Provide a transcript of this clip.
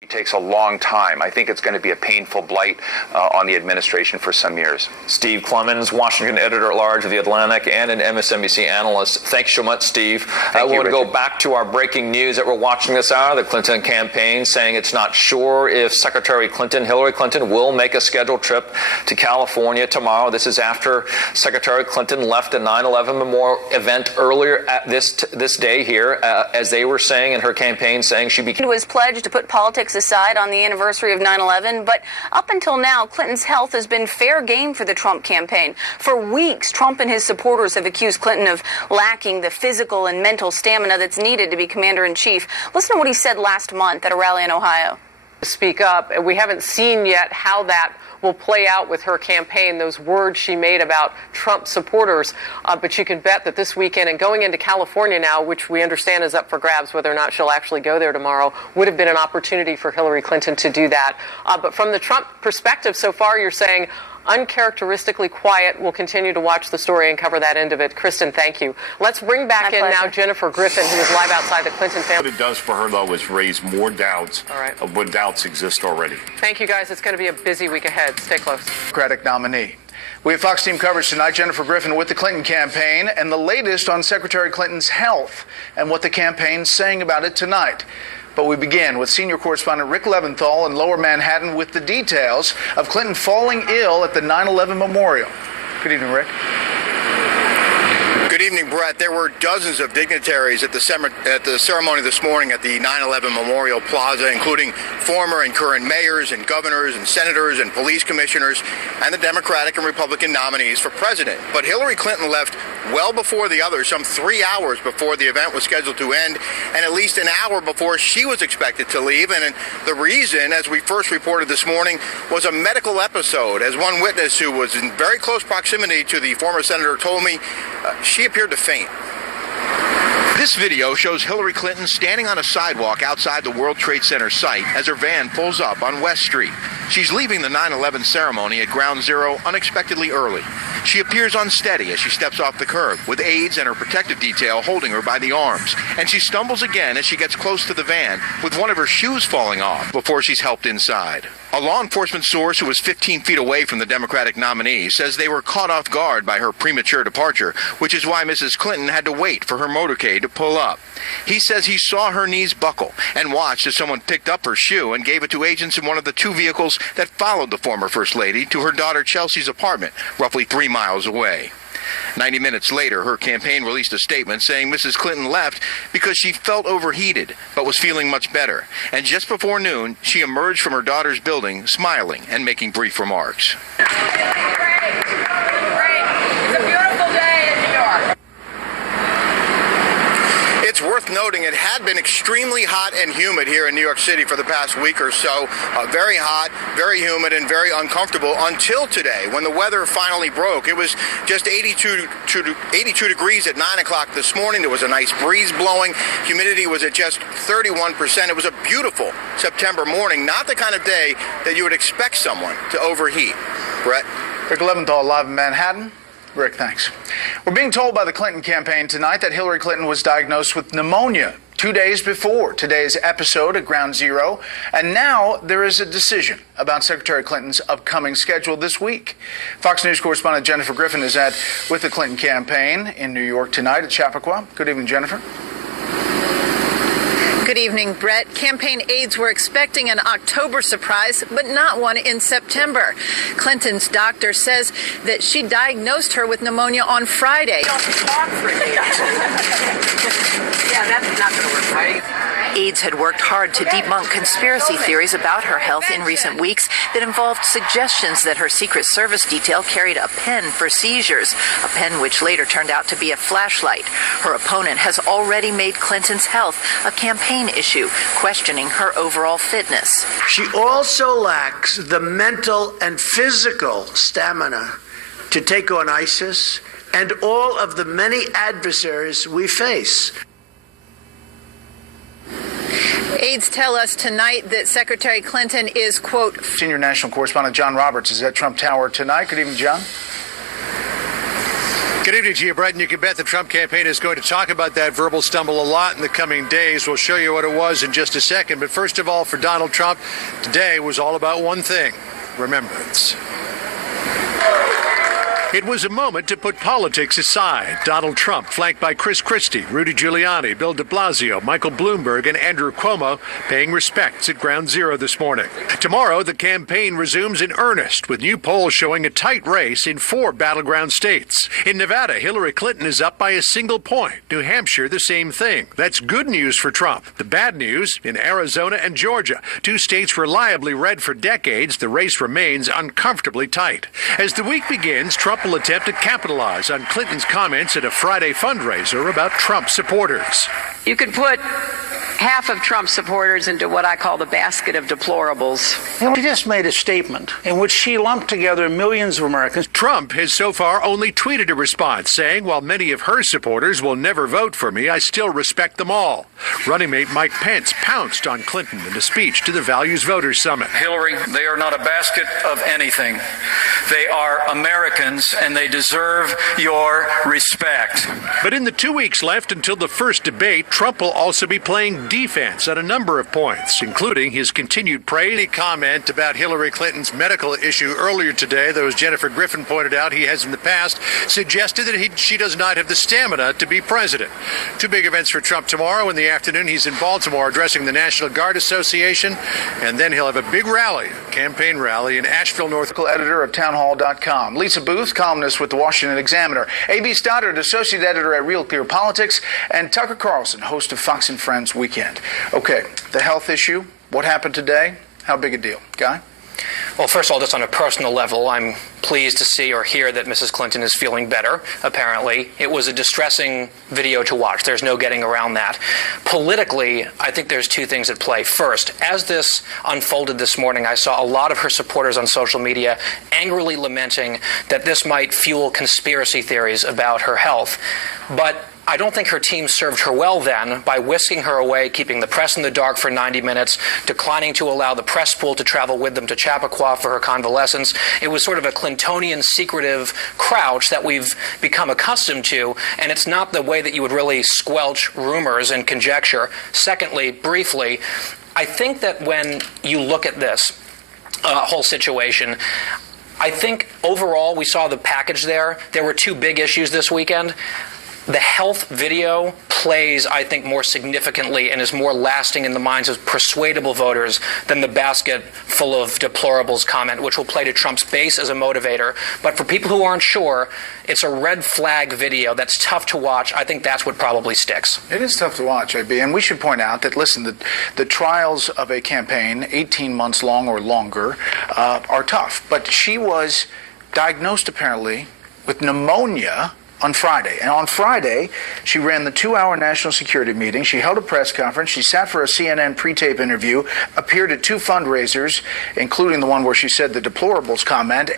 It takes a long time. I think it's going to be a painful blight on the administration for some years. Steve Clemens, Washington editor-at-large of The Atlantic and an MSNBC analyst. Thanks so much, Steve. We want to go back to our breaking news that we're watching this hour. The Clinton campaign saying it's not sure if Secretary Clinton, Hillary Clinton, will make a scheduled trip to California tomorrow. This is after Secretary Clinton left a 9/11 memorial event earlier at this day here, as they were saying in her campaign, saying she was pledged to put politics aside on the anniversary of 9/11, but up until now, Clinton's health has been fair game for the Trump campaign. For weeks, Trump and his supporters have accused Clinton of lacking the physical and mental stamina that's needed to be commander-in-chief. Listen to what he said last month at a rally in Ohio. Speak up. We haven't seen yet how that will play out with her campaign, those words she made about Trump supporters. But you can bet that this weekend and going into California now, which we understand is up for grabs, whether or not she'll actually go there tomorrow, would have been an opportunity for Hillary Clinton to do that. But from the Trump perspective, so far you're saying uncharacteristically quiet. We'll continue to watch the story and cover that end of it. Kristen, thank you. Let's bring back in now Jennifer Griffin, who is live outside the Clinton family. What it does for her, though, is raise more doubts of what doubts exist already. Thank you, guys. It's going to be a busy week ahead. Stay close. Democratic nominee. We have Fox team coverage tonight. Jennifer Griffin with the Clinton campaign and the latest on Secretary Clinton's health and what the campaign's saying about it tonight. But we begin with senior correspondent Rick Leventhal in Lower Manhattan with the details of Clinton falling ill at the 9/11 memorial. Good evening, Rick. Good evening, Brett. There were dozens of dignitaries at the ceremony this morning at the 9/11 Memorial Plaza, including former and current mayors and governors and senators and police commissioners and the Democratic and Republican nominees for president. But Hillary Clinton left well before the others, some 3 hours before the event was scheduled to end, and at least an hour before she was expected to leave. And the reason, as we first reported this morning, was a medical episode. As one witness who was in very close proximity to the former senator told me, she appeared to faint. This video shows Hillary Clinton standing on a sidewalk outside the World Trade Center site as her van pulls up on West Street. She's leaving the 9/11 ceremony at Ground Zero unexpectedly early. She appears unsteady as she steps off the curb, with aides and her protective detail holding her by the arms. And she stumbles again as she gets close to the van, with one of her shoes falling off before she's helped inside. A law enforcement source who was 15 feet away from the Democratic nominee says they were caught off guard by her premature departure, which is why Mrs. Clinton had to wait for her motorcade to pull up. He says he saw her knees buckle and watched as someone picked up her shoe and gave it to agents in one of the two vehicles that followed the former First Lady to her daughter Chelsea's apartment, roughly 3 miles away. 90 minutes later, her campaign released a statement saying Mrs. Clinton left because she felt overheated, but was feeling much better. And just before noon, she emerged from her daughter's building, smiling and making brief remarks. Great. It's a beautiful day in New York. It's worth noting it had been extremely hot and humid here in New York City for the past week or so. Very hot, very humid, and very uncomfortable until today when the weather finally broke. It was just 82 degrees at 9 o'clock this morning. There was a nice breeze blowing. Humidity was at just 31%. It was a beautiful September morning, not the kind of day that you would expect someone to overheat. Brett? Rick Leventhal live in Manhattan. Rick, thanks. We're being told by the Clinton campaign tonight that Hillary Clinton was diagnosed with pneumonia 2 days before today's episode at Ground Zero. And now there is a decision about Secretary Clinton's upcoming schedule this week. Fox News correspondent Jennifer Griffin is with the Clinton campaign in New York tonight at Chappaqua. Good evening, Jennifer. Good evening, Brett. Campaign aides were expecting an October surprise, but not one in September. Clinton's doctor says that she diagnosed her with pneumonia on Friday. Yeah, that's not going to work, right? Aides had worked hard to debunk conspiracy theories about her health in recent weeks that involved suggestions that her Secret Service detail carried a pen for seizures, a pen which later turned out to be a flashlight. Her opponent has already made Clinton's health a campaign issue, questioning her overall fitness. She also lacks the mental and physical stamina to take on ISIS and all of the many adversaries we face. Aides tell us tonight that Secretary Clinton is, quote... Senior national correspondent John Roberts is at Trump Tower tonight. Good evening, John. Good evening to you, Brett. And you can bet the Trump campaign is going to talk about that verbal stumble a lot in the coming days. We'll show you what it was in just a second. But first of all, for Donald Trump, today was all about one thing: remembrance. It was a moment to put politics aside. Donald Trump, flanked by Chris Christie, Rudy Giuliani, Bill de Blasio, Michael Bloomberg, and Andrew Cuomo, paying respects at Ground Zero this morning. Tomorrow, the campaign resumes in earnest, with new polls showing a tight race in 4 battleground states. In Nevada, Hillary Clinton is up by a single point. New Hampshire, the same thing. That's good news for Trump. The bad news, in Arizona and Georgia, 2 states reliably red for decades, the race remains uncomfortably tight. As the week begins, Trump will attempt to capitalize on Clinton's comments at a Friday fundraiser about Trump supporters. You could put half of Trump supporters into what I call the basket of deplorables. She just made a statement in which she lumped together millions of Americans. Trump has so far only tweeted a response saying, while many of her supporters will never vote for me, I still respect them all. Running mate Mike Pence pounced on Clinton in a speech to the Values Voters Summit. Hillary, they are not a basket of anything. They are Americans, and they deserve your respect. But in the 2 weeks left until the first debate, Trump will also be playing defense on a number of points, including his continued praise. A comment about Hillary Clinton's medical issue earlier today, though, as Jennifer Griffin pointed out, he has in the past suggested that she does not have the stamina to be president. 2 big events for Trump tomorrow. In the afternoon, he's in Baltimore addressing the National Guard Association, and then he'll have a big rally, campaign rally in Asheville, North. Editor of townhall.com. Lisa Booth, columnist with the Washington Examiner. A.B. Stoddard, associate editor at Real Clear Politics, and Tucker Carlson, host of Fox and Friends Weekend. Okay, the health issue, what happened today? How big a deal? Guy? Well, first of all, just on a personal level, I'm pleased to see or hear that Mrs. Clinton is feeling better, apparently. It was a distressing video to watch. There's no getting around that. Politically, I think there's 2 things at play. First, as this unfolded this morning, I saw a lot of her supporters on social media angrily lamenting that this might fuel conspiracy theories about her health. But I don't think her team served her well then by whisking her away, keeping the press in the dark for 90 minutes, declining to allow the press pool to travel with them to Chappaqua for her convalescence. It was sort of a Clintonian secretive crouch that we've become accustomed to, and it's not the way that you would really squelch rumors and conjecture. Secondly, briefly, I think that when you look at this whole situation, I think overall we saw the package there. There were 2 big issues this weekend. The health video plays, I think, more significantly and is more lasting in the minds of persuadable voters than the basket full of deplorables comment, which will play to Trump's base as a motivator. But for people who aren't sure, it's a red flag video that's tough to watch. I think that's what probably sticks. It is tough to watch, AB. And we should point out that, listen, the trials of a campaign, 18 months long or longer, are tough. But she was diagnosed, apparently, with pneumonia on Friday. And on Friday, she ran the 2-hour national security meeting. She held a press conference. She sat for a CNN pre-tape interview, appeared at 2 fundraisers, including the one where she said the deplorables comment.